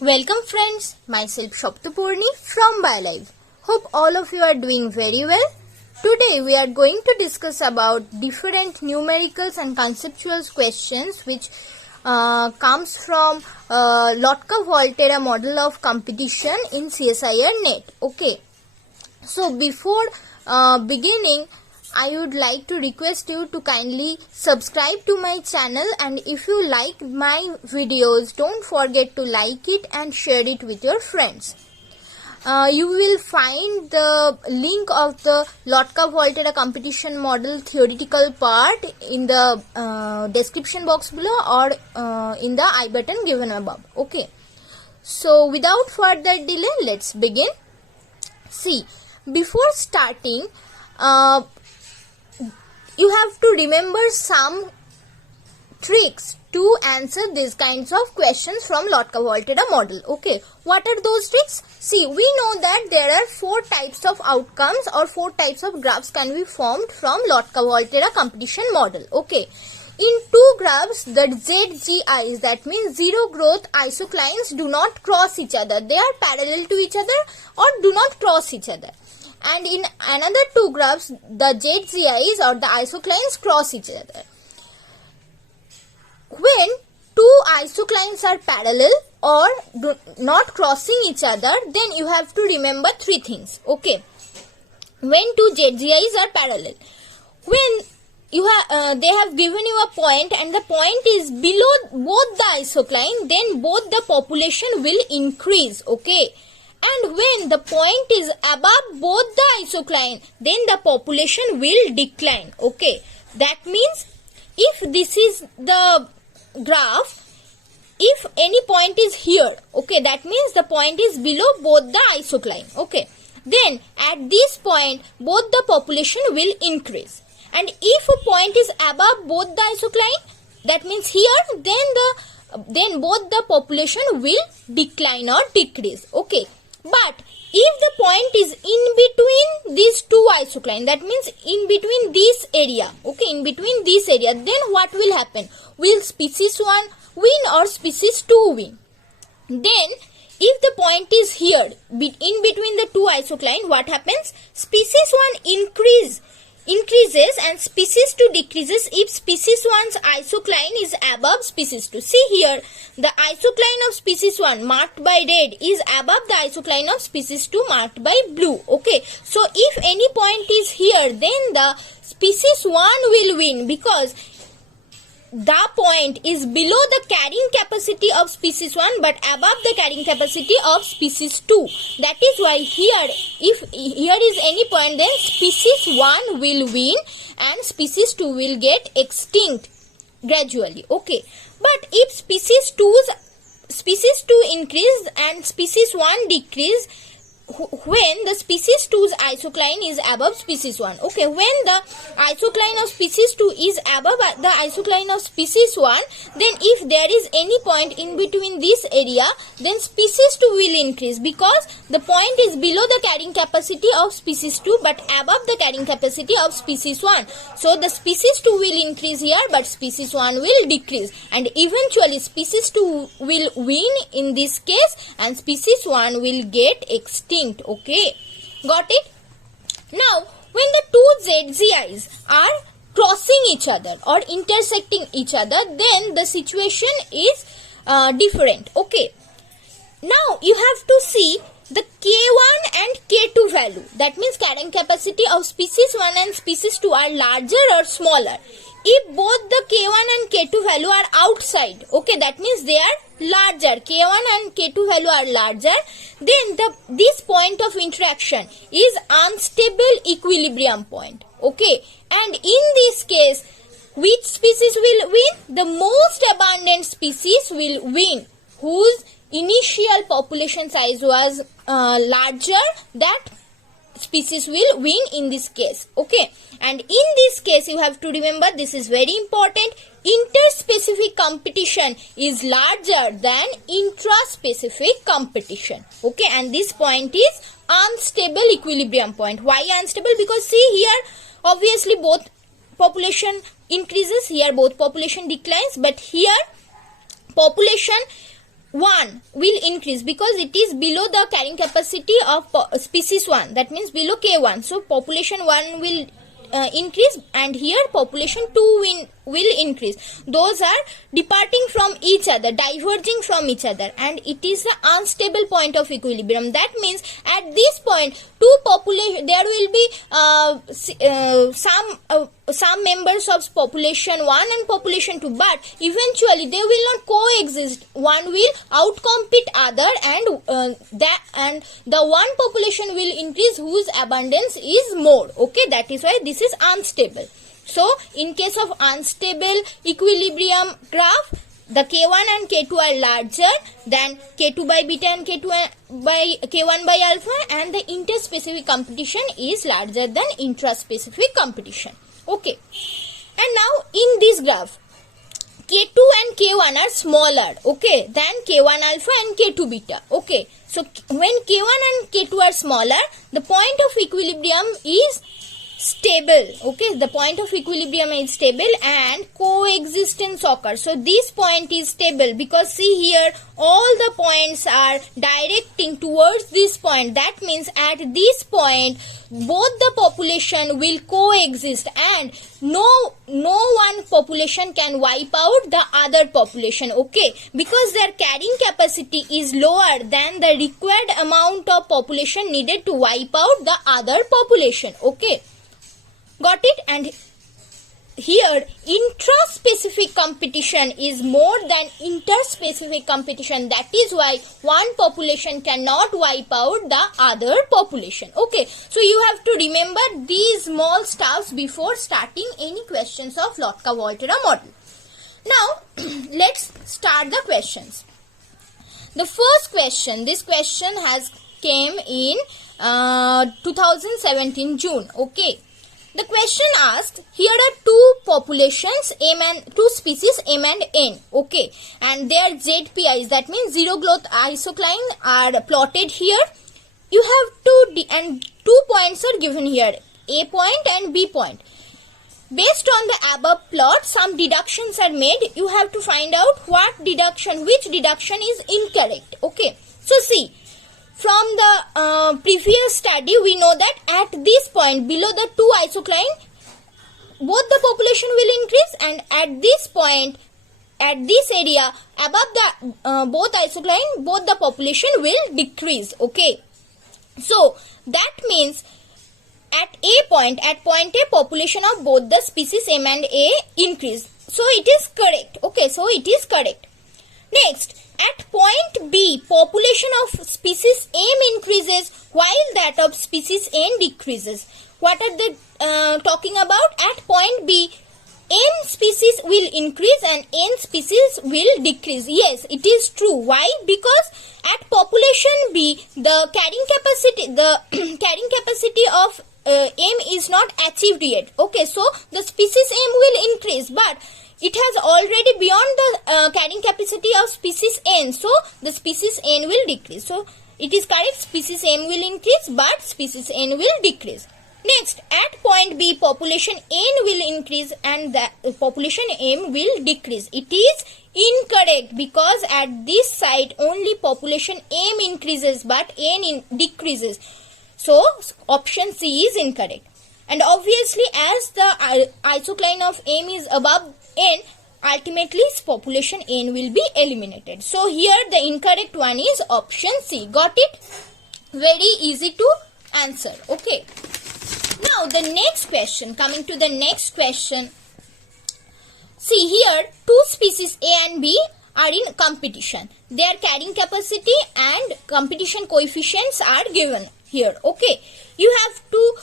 Welcome friends, myself saptaparni from BioLive. Hope all of you are doing very well. Today we are going to discuss about different numericals and conceptual questions which comes from Lotka Volterra Model of competition in CSIR NET. Okay, so before beginning, I would like to request you to kindly subscribe to my channel, and if you like my videos, don't forget to like it and share it with your friends. You will find the link of the Lotka Volterra competition model theoretical part in the description box below or in the I button given above. Okay, so without further delay, let's begin. See, before starting, you have to remember some tricks to answer these kinds of questions from Lotka Volterra model. Okay, what are those tricks? See, we know that there are 4 types of outcomes or 4 types of graphs can be formed from Lotka Volterra competition model. Okay, in 2 graphs, the ZGIs, that means zero growth isoclines, do not cross each other. They are parallel to each other or do not cross each other. And in another 2 graphs, the ZGIs or the isoclines cross each other. When 2 isoclines are parallel or not crossing each other, then you have to remember 3 things. Okay, when 2 ZGIs are parallel, when you have they have given you a point and the point is below both the isocline, then both the population will increase. Okay, and when the point is above both the isocline, then the population will decline. Okay, that means if this is the graph, if any point is here, okay, that means the point is below both the isocline. Okay, then at this point both the population will increase, and if a point is above both the isocline, that means here, then both the population will decline or decrease. Okay, but if the point is in between these 2 isoclines, that means in between this area, okay, in between this area, then what will happen? Will species 1 win or species 2 win? Then if the point is here in between the 2 isoclines, what happens? Species 1 increases and species 2 decreases if species 1's isocline is above species 2. See here, the isocline of species 1 marked by red is above the isocline of species 2 marked by blue. Okay, so if any point is here, then the species 1 will win because the point is below the carrying capacity of species 1 but above the carrying capacity of species 2. That is why here, if here is any point, then species 1 will win and species 2 will get extinct gradually. Okay, but if species 2 increase and species 1 decrease, when the species 2's isocline is above species 1. Okay, when the isocline of species 2 is above the isocline of species 1, then if there is any point in between this area, then species 2 will increase because the point is below the carrying capacity of species 2 but above the carrying capacity of species 1. So the species 2 will increase here but species 1 will decrease, and eventually species 2 will win in this case and species 1 will get extinct. Okay, got it? Now, when the 2 ZGIs are crossing each other or intersecting each other, then the situation is different. Okay, now you have to see the K1 and K2 value. That means carrying capacity of species 1 and species 2 are larger or smaller. If both the K1 and K2 value are outside, okay, that means they are larger, K1 and K2 value are larger, then this point of interaction is unstable equilibrium point. Okay, and in this case, which species will win? The most abundant species will win, whose initial population size was larger. That species will win in this case. Okay, and in this case you have to remember, this is very important, interspecific competition is larger than intraspecific competition. Okay, and this point is unstable equilibrium point. Why unstable? Because see here, obviously both population increases, here both population declines, but here population 1 will increase because it is below the carrying capacity of species 1. That means below K1. So population 1 will increase, and here population 2 will increase. Those are departing from each other, diverging from each other, and it is the unstable point of equilibrium. That means at this point there will be some members of population 1 and population 2, but eventually they will not coexist. One will outcompete other, and the one population will increase whose abundance is more. Okay, that is why this is unstable. So in case of unstable equilibrium graph, the K1 and K2 are larger than K2 by beta and K1 by alpha, and the interspecific competition is larger than intraspecific competition. Okay, and now in this graph, K2 and K1 are smaller, okay, than K1 alpha and K2 beta. Okay, so when K1 and K2 are smaller, the point of equilibrium is stable. Okay, the point of equilibrium is stable and coexistence occurs. So this point is stable because see here, all the points are directing towards this point. That means at this point both the population will coexist, and no one population can wipe out the other population. Okay, because their carrying capacity is lower than the required amount of population needed to wipe out the other population. Okay, got it? And here intraspecific competition is more than interspecific competition. That is why one population cannot wipe out the other population. Okay, so you have to remember these small stuffs before starting any questions of Lotka Volterra model. Now let's start the questions. The first question, this question has came in 2017 June. Okay, the question asked, here are two populations two species M and N, okay, and their ZPIs, that means zero growth isocline, are plotted here. You have to and 2 points are given here, A point and B point. Based on the above plot, some deductions are made. You have to find out which deduction is incorrect. Okay, so see, from the previous study, we know that at this point below the 2 isocline, both the population will increase, and at this point, at this area above the both isocline, both the population will decrease. Okay, so that means at point A, population of both the species M and A increase. So it is correct. Okay, so it is correct. Next, at point B, population of species M increases while that of species N decreases. What are they talking about? At point B, M species will increase and N species will decrease. Yes, it is true. Why? Because at population B, the carrying capacity of M is not achieved yet. Okay, so the species M will increase, but it has already beyond the carrying capacity of species N, so the species N will decrease. So it is correct, species M will increase but species N will decrease. Next, at point B, population N will increase and the population M will decrease. It is incorrect because at this site only population M increases but N decreases. So option C is incorrect. And obviously as the isocline of M is above N, ultimately population N will be eliminated. So here the incorrect one is option C. Got it? Very easy to answer. Okay. Now the next question, coming to the next question. See here, two species A and B are in competition. Their carrying capacity and competition coefficients are given here. Okay. You have to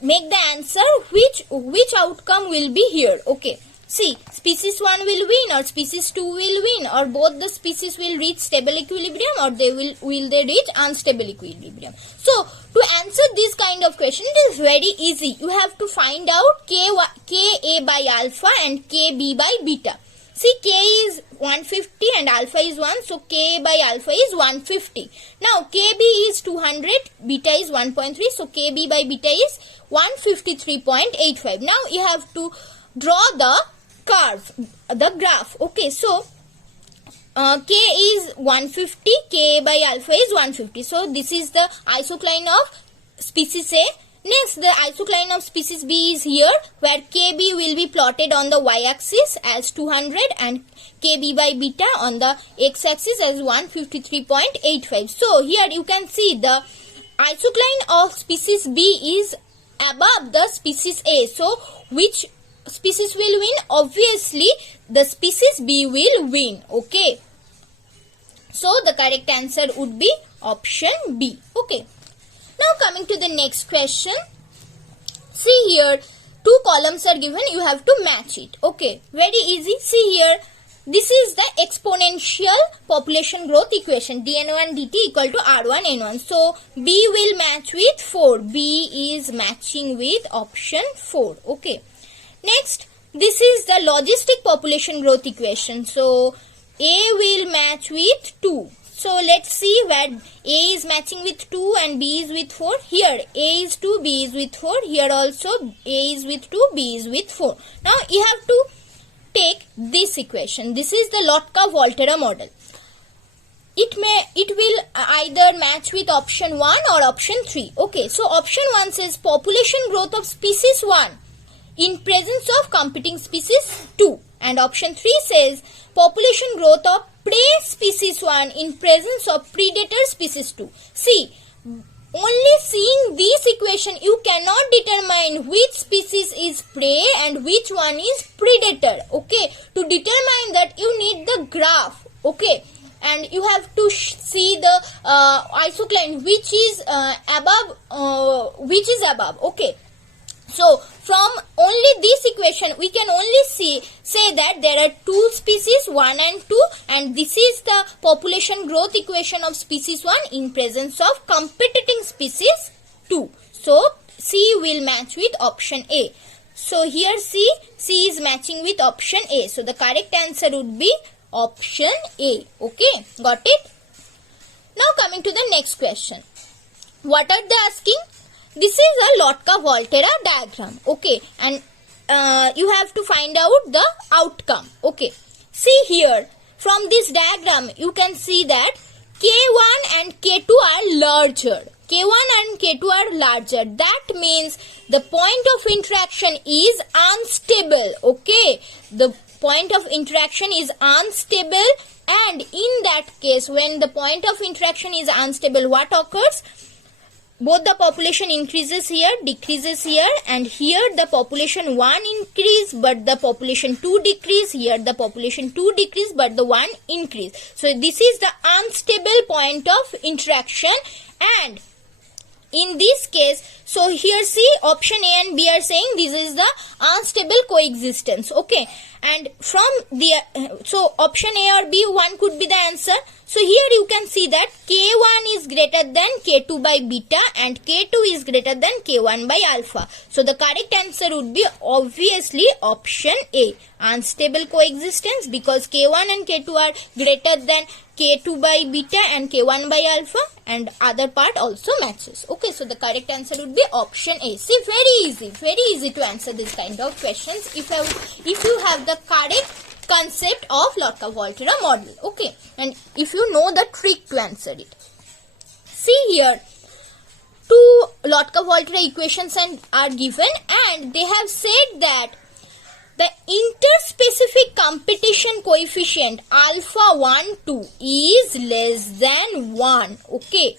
make the answer which outcome will be here. Okay, see, species 1 will win or species 2 will win, or both the species will reach stable equilibrium, or will they reach unstable equilibrium. So to answer this kind of question, it is very easy. You have to find out Ka by alpha and Kb by beta. See, K is 150 and alpha is 1, so K by alpha is 150. Now Kb is 200, beta is 1.3, so Kb by beta is 153.85. Now you have to draw the curve, the graph. Okay, so K is 150, K by alpha is 150. So this is the isocline of species A. Next, the isocline of species B is here, where KB will be plotted on the y-axis as 200 and KB by beta on the x-axis as 153.85. So here you can see the isocline of species B is above the species A. So which species will win? Obviously the species B will win. Okay, so the correct answer would be option B. Okay, now coming to the next question. See here, two columns are given, you have to match it. Okay, very easy. See here, this is the exponential population growth equation, dn1 dt equal to r1 n1. So B will match with 4. B is matching with option 4. Okay, next, this is the logistic population growth equation. So A will match with 2. So let's see where A is matching with 2 and B is with 4. Here A is 2, B is with 4. Here also A is with 2, B is with 4. Now you have to take this equation. This is the Lotka Volterra model. It will either match with option 1 or option 3. Okay, so option 1 says population growth of species 1 in presence of competing species 2, and option 3 says population growth of prey species 1 in presence of predator species 2. See, only seeing this equation you cannot determine which species is prey and which one is predator. Okay, to determine that you need the graph. Okay, and you have to see the isocline which is above. Okay, so from only this equation we can only say that there are two species 1 and 2, and this is the population growth equation of species 1 in presence of competing species 2. So C will match with option A. So here C is matching with option A. So the correct answer would be option A. Okay, got it? Now coming to the next question. What are they asking? This is a Lotka Volterra diagram. Okay, and you have to find out the outcome. Okay, see here, from this diagram you can see that K1 and K2 are larger. K1 and K2 are larger. That means the point of interaction is unstable. Okay, the point of interaction is unstable, and in that case, when the point of interaction is unstable, what occurs? Both the population increases here, decreases here, and here the population 1 increase but the population 2 decrease, here the population 2 decrease but the 1 increase. So this is the unstable point of interaction, and in this case, so here see, option A and B are saying this is the unstable coexistence. Okay, and from the so option A or B, one could be the answer. So here you can see that K1 is greater than K2 by beta and K2 is greater than K1 by alpha. So the correct answer would be obviously option A, unstable coexistence, because K1 and K2 are greater than K2 by beta and K1 by alpha, and other part also matches. Okay, so the correct answer would be option A. See, very easy to answer this kind of questions if you have the correct concept of Lotka Volterra model. Okay, and if you know the trick to answer it. See here, two Lotka Volterra equations are given, and they have said that the interspecific competition coefficient alpha 1 2 is less than 1. Okay,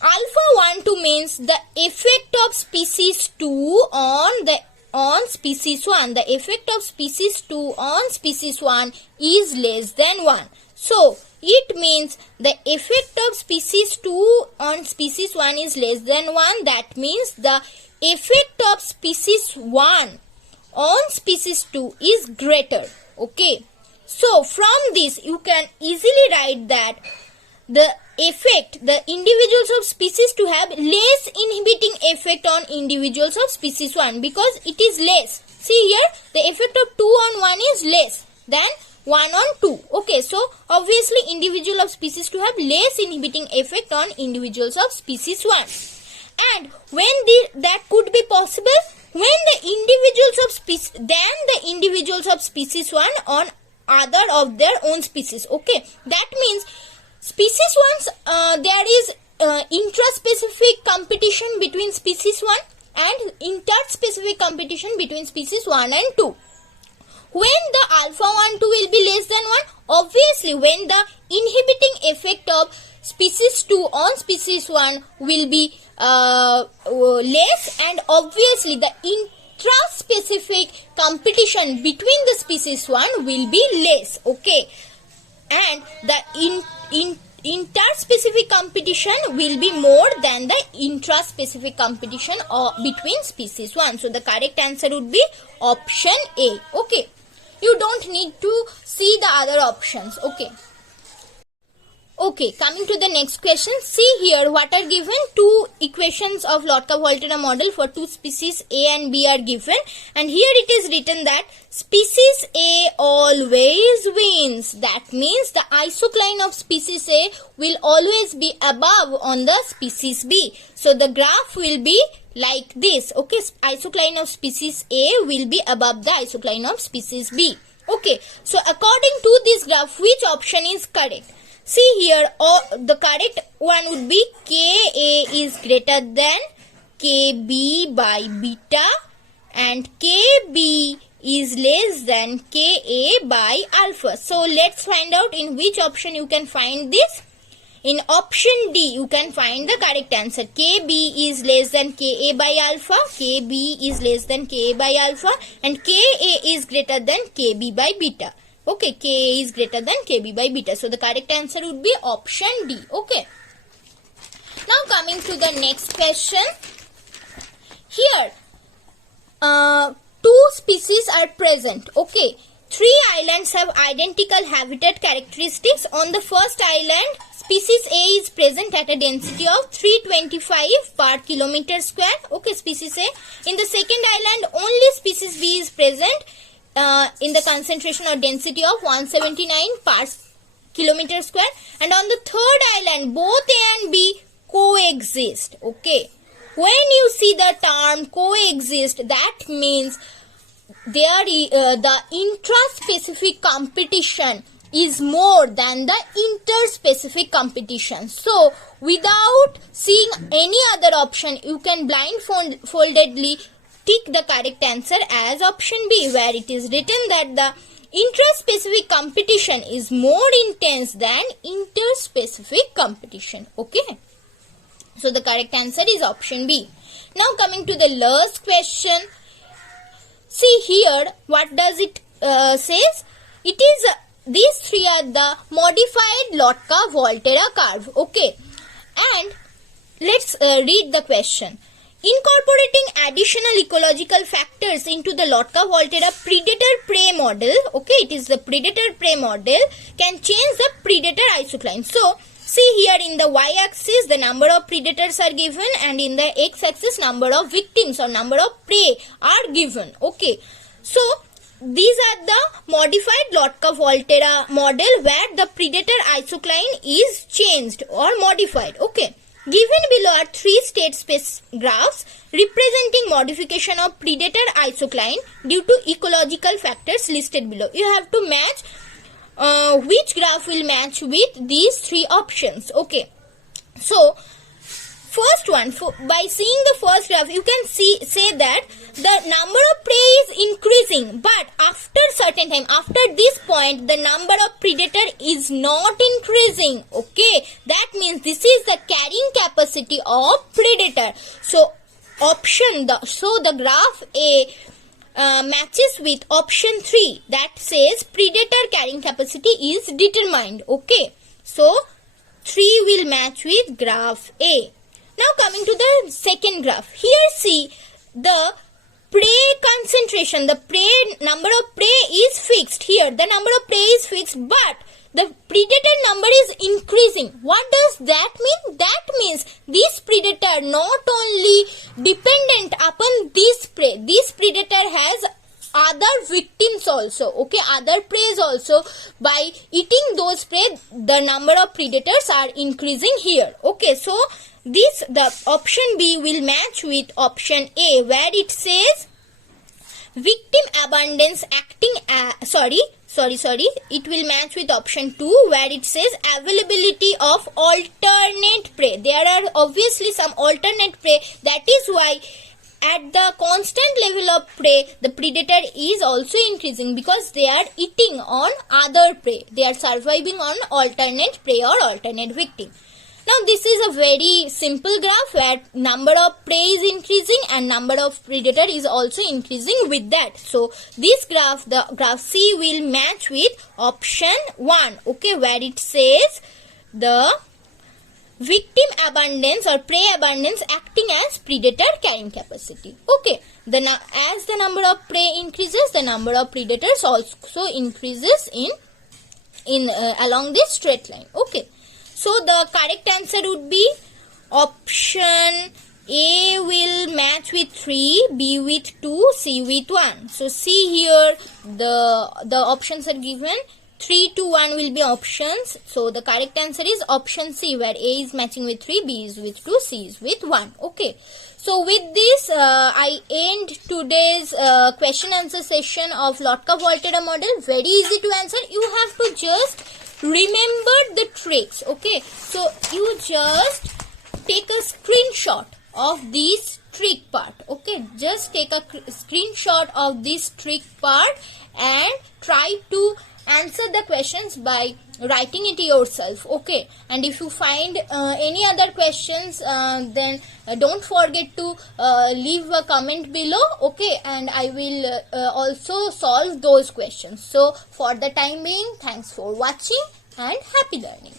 alpha 1 2 means the effect of species 2 on species 1. The effect of species 2 on species 1 is less than 1. So it means the effect of species 2 on species 1 is less than 1. That means the effect of species 1 on species 2 is greater. Okay, so from this you can easily write that the individuals of species 2 have less inhibiting effect on individuals of species 1 because it is less. See here, the effect of 2 on 1 is less than 1 on 2. Okay, so obviously individual of species 2 have less inhibiting effect on individuals of species 1. And when that could be possible, the individuals of species 1 on other of their own species. Okay, that means species 1 there is intraspecific competition between species 1 and interspecific competition between species 1 and 2. When the alpha 1 2 will be less than 1, obviously when the inhibiting effect of species 2 on species 1 will be less, and obviously the intraspecific competition between the species 1 will be less. Okay, and the interspecific competition will be more than the intraspecific competition between species 1. So the correct answer would be option A. Okay, you don't need to see the other options. Okay, coming to the next question. See here what are given. Two equations of Lotka Volterra model for two species A and B are given, and here it is written that species A always wins. That means the isocline of species A will always be above on the species B. So the graph will be like this. Okay, isocline of species A will be above the isocline of species B. Okay, so according to this graph, which option is correct? See here, the correct one would be Ka is greater than Kb by beta and Kb is less than Ka by alpha. So let's find out in which option you can find this. In option D, you can find the correct answer. Kb is less than Ka by alpha, Kb is less than Ka by alpha, and Ka is greater than Kb by beta. Okay, Ka is greater than Kb by beta. So the correct answer would be option D. Okay. Now coming to the next question. Here, two species are present. Okay. 3 islands have identical habitat characteristics. On the first island, species A is present at a density of 325 per kilometer square. Okay, species A. In the second island, only species B is present in the concentration or density of 179 per kilometer square. And on the third island, both A and B coexist. Okay. When you see the term coexist, that means there the intraspecific competition is more than the interspecific competition. So without seeing any other option, you can blindfoldedly tick the correct answer as option B, where it is written that the intraspecific competition is more intense than interspecific competition. Okay, so the correct answer is option B. Now coming to the last question. See here, what does it says? It is these three are the modified Lotka Volterra curve. Okay, and let's read the question. Incorporating additional ecological factors into the Lotka Volterra predator-prey model, okay, it is the predator-prey model, can change the predator isocline. So, see here in the y-axis, the number of predators are given, and in the x-axis, number of victims or number of prey are given. Okay, so these are the modified Lotka Volterra model where the predator isocline is changed or modified. Okay. Given below are 3 state space graphs representing modification of predator isocline due to ecological factors listed below. You have to match which graph will match with these 3 options. Okay. So, first one, by seeing the first graph, you can say that the number of prey is increasing, but after certain time, after this point, the number of predator is not increasing. Okay, that means this is the carrying capacity of predator. So, the graph A matches with option 3 that says predator carrying capacity is determined. Okay, so 3 will match with graph A. Now coming to the second graph. Here see the prey concentration. The number of prey is fixed. Here the number of prey is fixed, but the predator number is increasing. What does that mean? That means this predator not only dependent upon this prey. This predator has other victims also. Okay, other preys also. By eating those prey, the number of predators are increasing here. Okay, so the option B will match with option A, where it says victim abundance acting it will match with option 2, where it says availability of alternate prey. There are obviously some alternate prey. That is why at the constant level of prey, the predator is also increasing, because they are eating on other prey. They are surviving on alternate prey or alternate victim. Now this is a very simple graph where number of prey is increasing and number of predator is also increasing with that. So this graph, the graph C, will match with option 1, okay, where it says the victim abundance or prey abundance acting as predator carrying capacity. Okay, as the number of prey increases, the number of predators also increases in along this straight line. Okay. So the correct answer would be option A will match with 3, B with 2, C with 1. So see here, the options are given. 3 to 1 will be options. So the correct answer is option C, where A is matching with 3, B is with 2, C is with 1. Okay. So with this, I end today's question answer session of Lotka Volterra model. Very easy to answer. You have to just remember the tricks. Okay, so you just take a screenshot of this trick part. Okay, just take a screenshot of this trick part and try to answer the questions by writing it yourself. Okay, and if you find any other questions, then don't forget to leave a comment below. Okay, and I will also solve those questions. So for the time being, thanks for watching and happy learning.